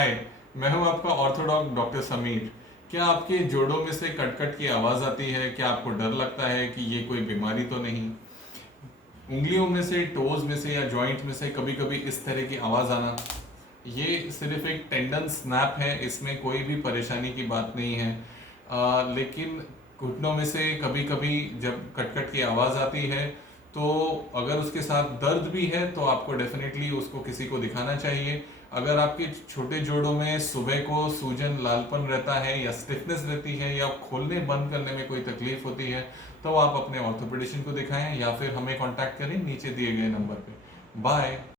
हाय, मैं हूं आपका ऑर्थोडॉक्स डॉक्टर समीर। क्या आपके जोड़ों में से कट कट की आवाज़ आती है? क्या आपको डर लगता है कि ये कोई बीमारी तो नहीं? उंगलियों में से, टोज में से या जॉइंट में से कभी कभी इस तरह की आवाज़ आना, ये सिर्फ एक टेंडन स्नैप है, इसमें कोई भी परेशानी की बात नहीं है। लेकिन घुटनों में से कभी कभी जब कटकट की आवाज़ आती है, तो अगर उसके साथ दर्द भी है तो आपको डेफिनेटली उसको किसी को दिखाना चाहिए। अगर आपके छोटे जोड़ों में सुबह को सूजन, लालपन रहता है या स्टिफनेस रहती है या खोलने बंद करने में कोई तकलीफ होती है, तो आप अपने ऑर्थोपेडिशियन को दिखाएं या फिर हमें कांटेक्ट करें नीचे दिए गए नंबर पे। बाय।